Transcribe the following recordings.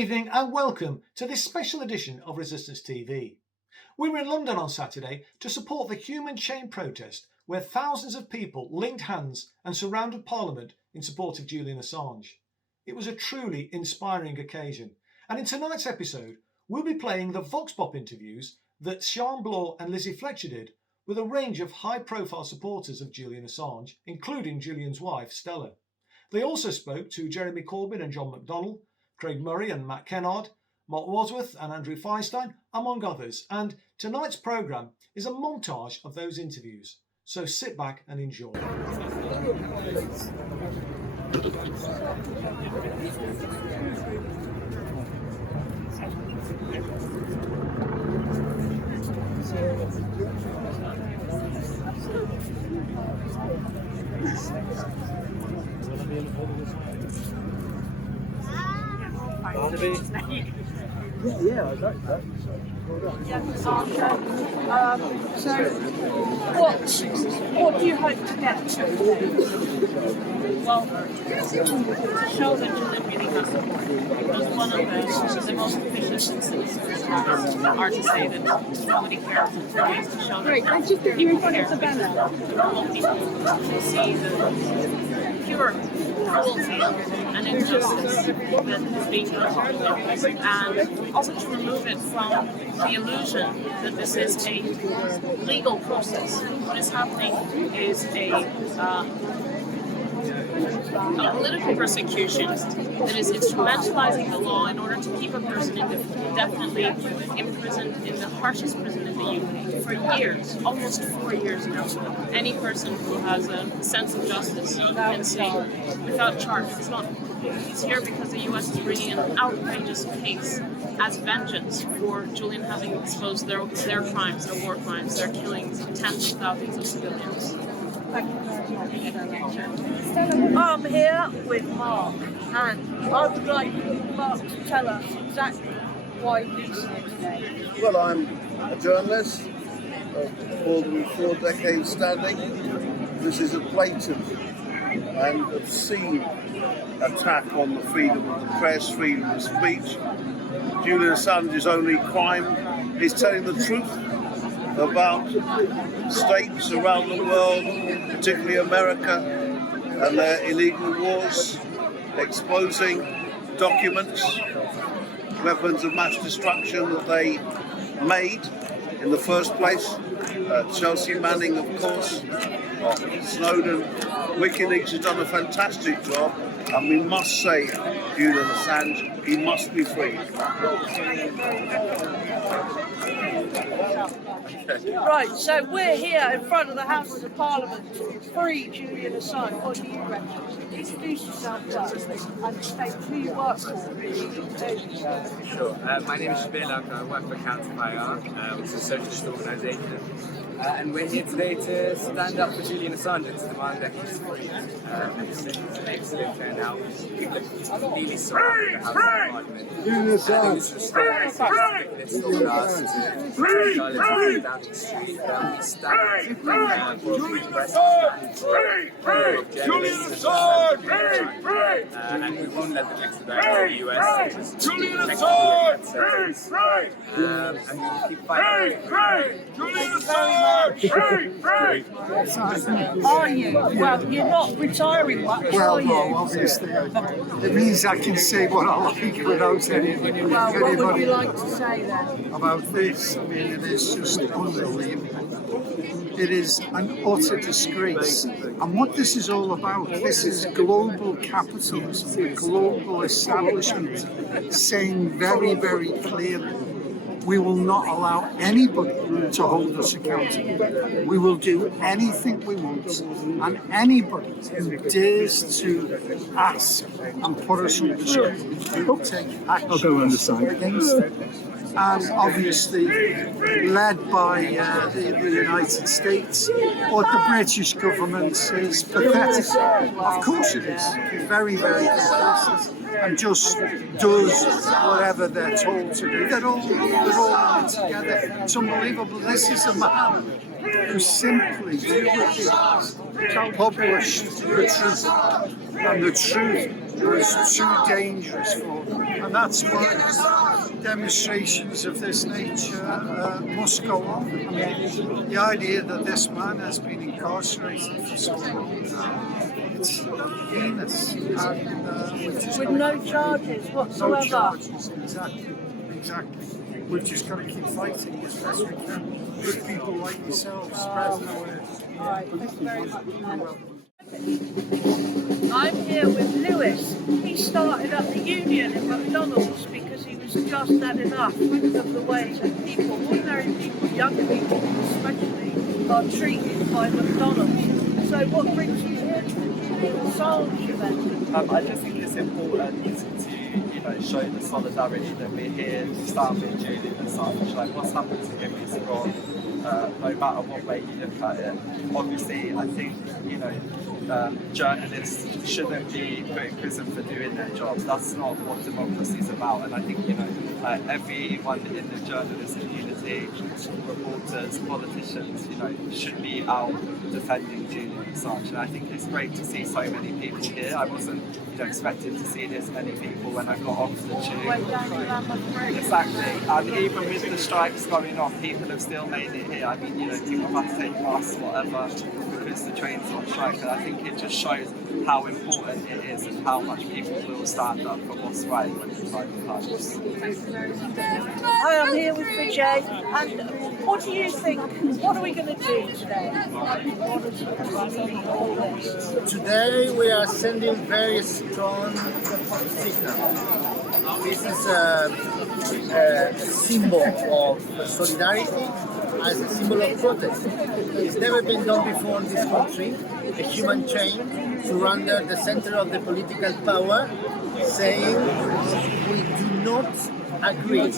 evening and welcome to this special edition of Resistance TV. We were in London on Saturday to support the human chain protest where thousands of people linked hands and surrounded Parliament in support of Julian Assange. It was a truly inspiring occasion, and in tonight's episode we'll be playing the Vox Pop interviews that Sian Bloor and Lizzie Fletcher did with a range of high-profile supporters of Julian Assange, including Julian's wife Stella. They also spoke to Jeremy Corbyn and John McDonnell, Craig Murray and Matt Kennard, Marc Wadsworth and Andrew Feinstein, among others, and tonight's programme is a montage of those interviews. So sit back and enjoy. Yeah, I like that. So, what do you hope to get? Well, to show that Julian really has support. Because one of the most efficient instances are to say that nobody cares, and ways to show that people care. The normal people to see the pure cruelty and injustice that is being done, and also to remove it from the illusion that this is a legal process. What is happening is a political persecution that is instrumentalizing the law in order to keep a person indefinitely imprisoned in the harshest prison in the UK for years, almost 4 years now. Any person who has a sense of justice can see without charge. He's here because the US is bringing an outrageous case as vengeance for Julian having exposed their crimes, their war crimes, their killings of tens of thousands of civilians. I'm here with Mark, and I would like Mark to tell us exactly why he's here today. Well, I'm a journalist of more than 4 decades standing. This is a blatant and obscene attack on the freedom of the press, freedom of speech. Julian Assange's only crime is telling the truth about states around the world, particularly America, and their illegal wars, exposing documents, weapons of mass destruction that they made in the first place. Chelsea Manning, of course, Snowden. WikiLeaks has done a fantastic job, and we must save Julian Assange. He must be free. Right, so we're here in front of the Houses of Parliament to free Julian Assange. What do you reckon? Introduce yourself first and state who you work for. Sure. My name is Shabir. I work for Counterfire, which is a socialist organisation. And we're here today to stand up for Julian Assange and to demand that he's free. It's an excellent turnout. People are really sorry for the House of Parliament. Julian Assange! Free! Free! Down the street, down the stand. Julian Assange! Julian Assange! And we won't let them extradite to the US. Julian Assange! And we'll keep fighting. Julian Assange! Are you? Well, you're not retiring much, are you? Well, obviously, it means I can say what I like without anything. Well, what would you like to say then? About this, I mean, it is just unbelievable. It is an utter disgrace. And what this is all about, this is global capitalism, the global establishment saying very, very clearly, we will not allow anybody to hold us accountable. We will do anything we want, and anybody who dares to ask and put us under scrutiny will take action. I'll go underside against it. And obviously led by the United States, what the British government is pathetic. Of course it is. Very, very complicit. And just does whatever they're told to do. They're all in it together. It's unbelievable. This is a man who simply published the truth, and the truth was too dangerous for them. And that's why demonstrations of this nature must go on. I mean, the idea that this man has been incarcerated for so long, it's heinous. With no charges whatsoever. No charges, exactly. We've just got to keep fighting as best we can with people like yourselves spreading the word. Right, thank you very much. I'm here with Lewis. He started up the union at McDonald's because he was just had enough of the way that people, ordinary people, young people especially, are treated by McDonald's. So what brings you here to the Assange event? I just think it's important to show the solidarity that we're here to stand with Julian Assange. Like, what's happened to him is wrong, no matter what way you look at it. Obviously, I think, journalists shouldn't be put in prison for doing their jobs. That's not what democracy is about. And I think, everyone in the journalist community, reporters, politicians, should be out defending Julian Assange. And I think it's great to see so many people here. I wasn't expecting to see this many people when I got off the tube. Exactly. And even with the strikes going on, people have still made it here. I mean, people have had to take buses, whatever, because the train's on strike. And I think it just shows how important it is and how much people will stand up for what's right when the time comes. Hi, I'm here with Vijay, and what do you think? What are we going to do today? Today we are sending very strong signal. This is a symbol of solidarity, as a symbol of protest. It's never been done before in this country. A human chain surrounded the center of the political power, saying we do not agree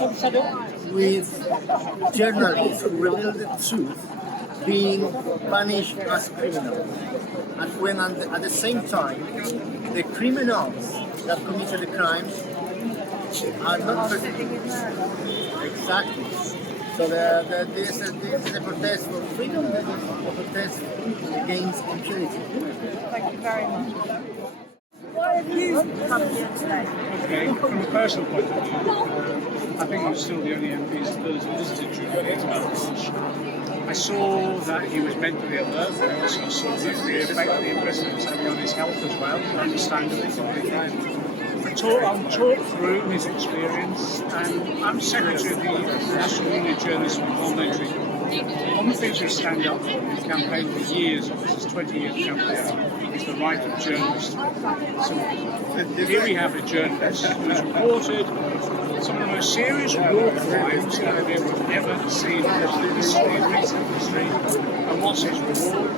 with journalists who reveal the truth being punished as criminals. And when at the same time, the criminals that committed the crimes are not persecuted. Exactly. So this is a protest for freedom, this is a protest against impunity. Thank you very much. Why have you come here today? Okay, from a personal point of view, I think I'm still the only MP that has visited Julian Assange. I saw that he was mentally alert, but I also saw the effect that the imprisonment was having on his health as well, understandably. I'll talk through his experience, and I'm secretary of the National Union of Journalists and Parliamentary. One of the things we stand up for in the campaign for years, this is 20 years campaign, is the right of journalists. So here we have a journalist who's reported some of the most serious war crimes that we've ever seen in history of recent history. And what's his reward?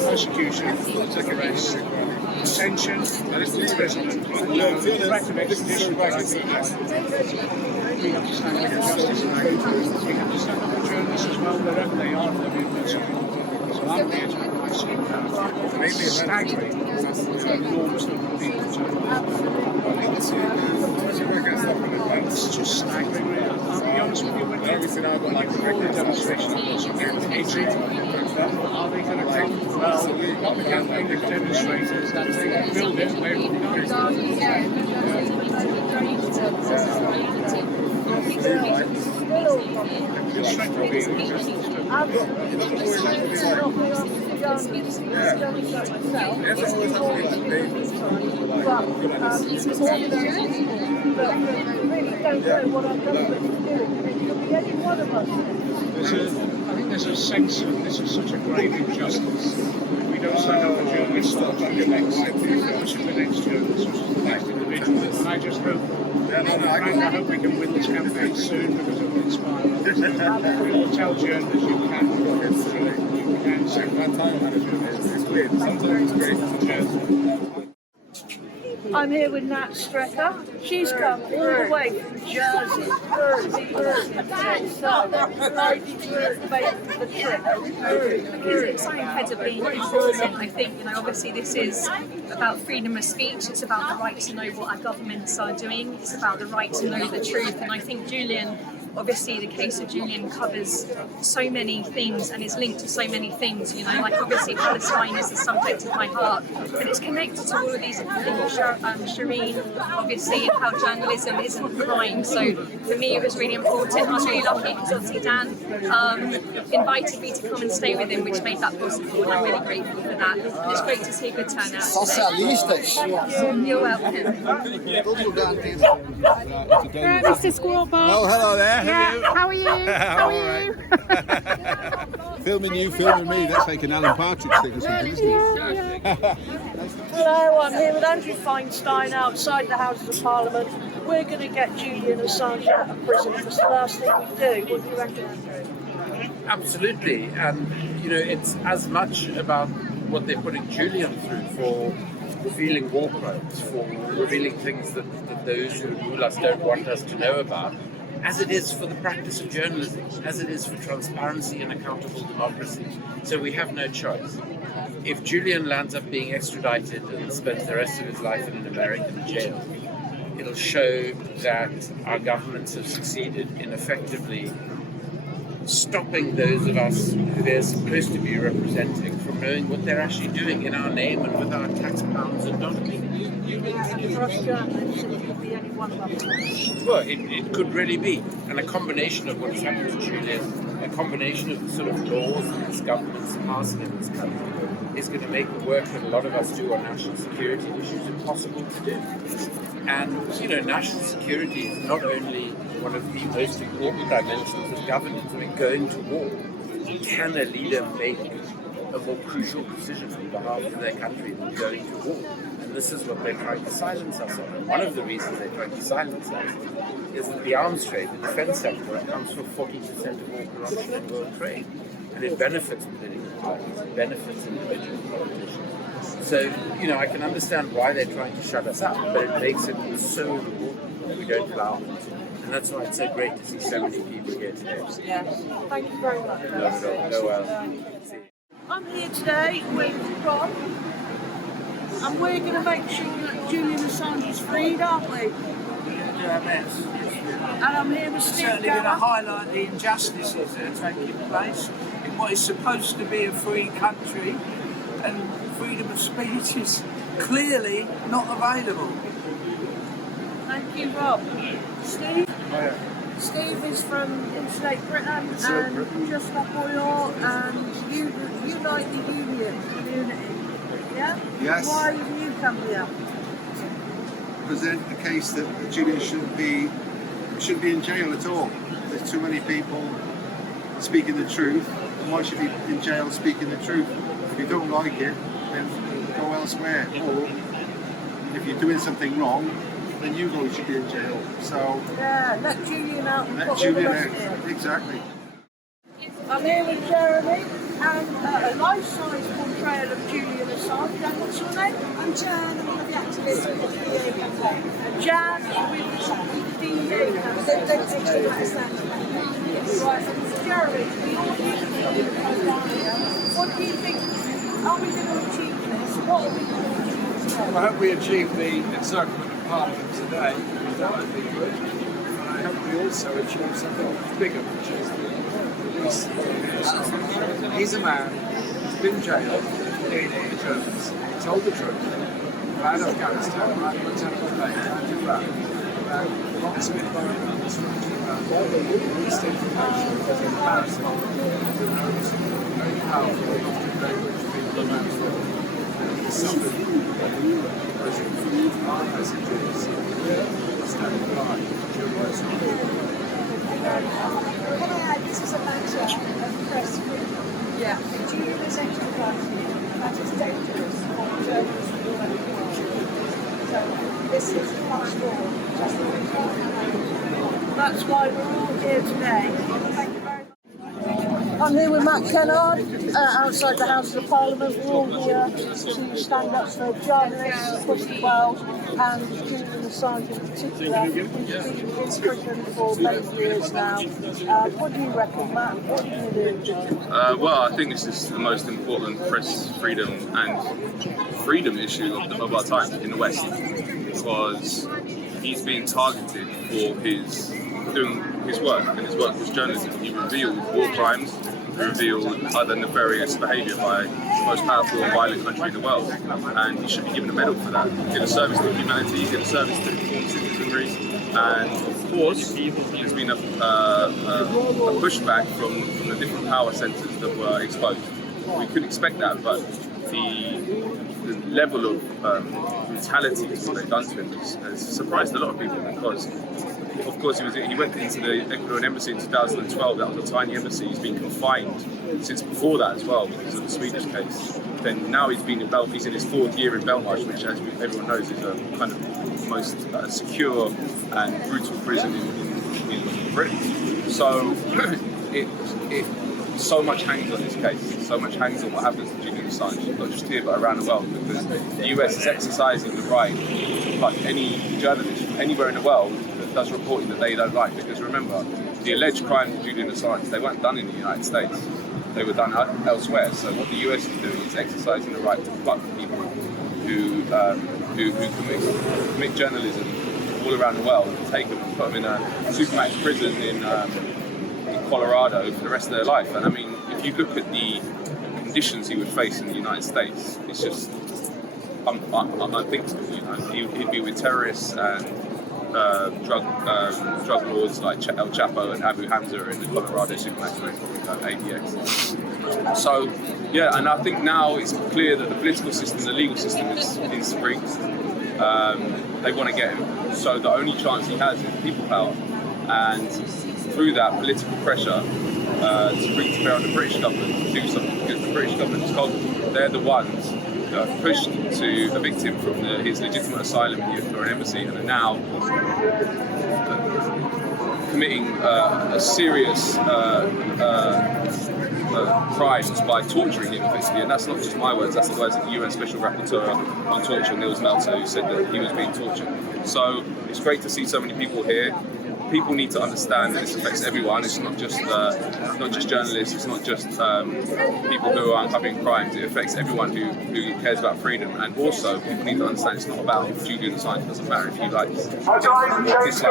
Persecution, arrest, detention, imprisonment, threat of extradition. We have to stand up for justice and we have to stand up for journalists as well, wherever they are, they're being persecuted. So I'm here to have my speak out. It's staggering, enormous number of people turn up. It's just staggering, really. I'll be honest with you, when all the demonstrations are they going to take, well, what the campaign of demonstrators that they build it, they will I think there's a sense of this is such a grave injustice. We don't stand up for journalists, which is the next journalist, which is the next individual. And I just hope, I hope we can win this campaign soon because it will inspire others. We will tell journalists you can say that time management is weird. Sometimes it's great for journalists. I'm here with Nat Strecker. She's come all the way from Jersey to be here today. So, how did you make the trip? It's so incredibly important. I think, obviously this is about freedom of speech. It's about the right to know what our governments are doing. It's about the right to know the truth. And I think Julian obviously the case of Julian covers so many things and is linked to so many things, you know, like obviously Palestine is the subject of my heart, but it's connected to all of these things, Shireen, obviously, and how journalism isn't a crime. So for me it was really important. I was really lucky because obviously Dan invited me to come and stay with him, which made that possible, and I'm really grateful for that. And it's great to see a good turnout. Socialistas. You're welcome. Mr. Squirrel Bob. Oh, hello there. Yeah. How are you? How are you? Filming you, filming me. That's like an Alan Partridge thing or something, isn't it? Hello, I'm here with Andrew Feinstein outside the Houses of Parliament. We're going to get Julian Assange out of prison. It's the last thing we do. What do you reckon, Andrew? Absolutely, and you know, it's as much about what they're putting Julian through for revealing war crimes, for revealing things that those who rule us don't want us to know about, as it is for the practice of journalism, as it is for transparency and accountable democracy. So we have no choice. If Julian lands up being extradited and spends the rest of his life in an American jail, it'll show that our governments have succeeded in effectively stopping those of us who they're supposed to be representing from knowing what they're actually doing in our name and with our tax pounds and dollars. For us journalists, it could be any one of us. Well, it could really be. And a combination of what's happened to Julian, a combination of the sort of laws that this government's passing in this country is going to make the work that a lot of us do on national security issues impossible to do. And, you know, national security is not only one of the most important dimensions of governance. I mean, going to war. Can a leader make a more crucial decision on behalf of their country than going to war? And this is what they're trying to silence us on. And one of the reasons they're trying to silence us is that the arms trade, the defense sector, accounts for 40% of all corruption in world trade. And it benefits political parties, it benefits individual politicians. So, you know, I can understand why they're trying to shut us up, but it makes it so important that we don't allow them to. And that's why it's so great to see so many people here today. Yeah. Thank you very much. I'm here today with Rob, and we're going to make sure that Julian Assange is freed, aren't we? And I'm here with Steve. Certainly going to highlight the injustices that are taking place in what is supposed to be a free country, and freedom of speech is clearly not available. Thank you, Rob. Steve? Steve is from Interstate Britain and Just Stop Oil and Unite the Union community. Yeah? Yes. Why have you come here? Present the case that Julian shouldn't be in jail at all. There's too many people speaking the truth, and why should he be in jail speaking the truth? If you don't like it, then go elsewhere. Or if you're doing something wrong, then you should be in jail. So yeah, let Julian out and let Julian out. Exactly. I'm here with Jeremy and a life-size portrayal of Julian Assange. And what's your name? I'm Jan. I'm one of the activists with the DA campaign. Jan with the DA campaign. They're Pakistan. Right, and Jeremy, you're here in Tanzania. What do you think? Are we going to achieve this? What are we going to achieve? I hope we achieve the encirclement of Parliament today. That would be good. And I hope we also achieve something bigger, which is the release of Julian Assange. He's a man who's been jailed for being a journalist. He told the truth about Afghanistan, about Guantanamo Bay, about Iraq, about lots of environmental destruction, about released information that is embarrassing to those very powerful and often very rich people around the world. Suffered our messages standing by during those This is a matter of press freedom. Yeah. Julian is extradited. That is dangerous for journalists all over the country. So this is much more just the way. That's why we're all here today. Thank you very much. I'm here with Matt Kennard outside the Houses of Parliament. We're all here to stand up for journalists across the world and Julian Assange in particular. He's been in prison for many years now. What do you reckon, Matt? What are you going to do? Well, I think this is the most important press freedom and freedom issue of our time in the West, because he's being targeted for his doing his work, and his work was journalism. He revealed war crimes, he revealed other nefarious behaviour by the most powerful and violent country in the world, and he should be given a medal for that. He did a service to humanity, he did a service to citizenry, and of course there's been a pushback from the different power centres that were exposed. We couldn't expect that, but the level of brutality that they've done to him has surprised a lot of people, because of course he went into the Ecuadorian embassy in 2012. That was a tiny embassy. He's been confined since before that as well because of the Swedish case. Then now he's in his 4th year in Belmarsh, which, as everyone knows, is a kind of most secure and brutal prison in Britain. So so much hangs on this case. So much hangs on what happens to Julian Assange, not just here but around the world, because the US is exercising the right, like any journalist anywhere in the world that does reporting that they don't like. Because remember, the alleged crimes of Julian Assange, they weren't done in the United States. They were done elsewhere. So what the US is doing is exercising the right to pluck people who commit journalism all around the world and take them and put them in a supermax prison in Colorado for the rest of their life. And I mean, if you look at the conditions he would face in the United States, it's just unthinkable. He'd be with terrorists and drug lords like El Chapo and Abu Hamza in the Colorado supermax ADX. So yeah, and I think now it's clear that the political system, the legal system is rigged. They want to get him. So the only chance he has is people power, and through that political pressure to bring to bear on the British government to do something, because the British government is culpable. They're the ones that have pushed to evict him from his legitimate asylum in the Ecuadorian embassy, and are now committing a serious crimes by torturing him, effectively. And that's not just my words, that's the words of the UN Special Rapporteur on Torture, Nils Melzer, who said that he was being tortured. So it's great to see so many people here. People need to understand that this affects everyone. It's not just journalists. It's not just people who are uncovering crimes. It affects everyone who cares about freedom. And also, people need to understand it's not about Julian Assange. It doesn't matter if you dislike him. Some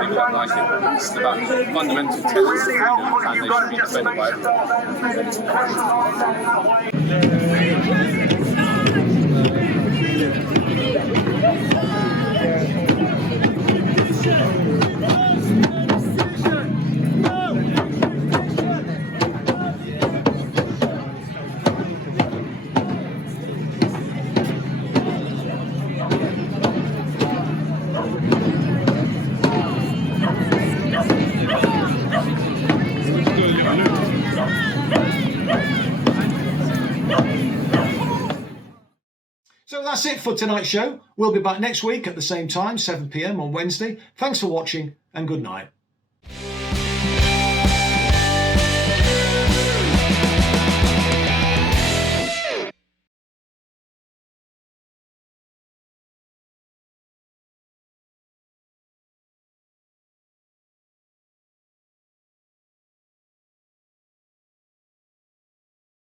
people don't like him. It's about fundamental tenets of freedom, and they should be defended by everyone. So that's it for tonight's show. We'll be back next week at the same time, 7 p.m. on Wednesday. Thanks for watching and good night.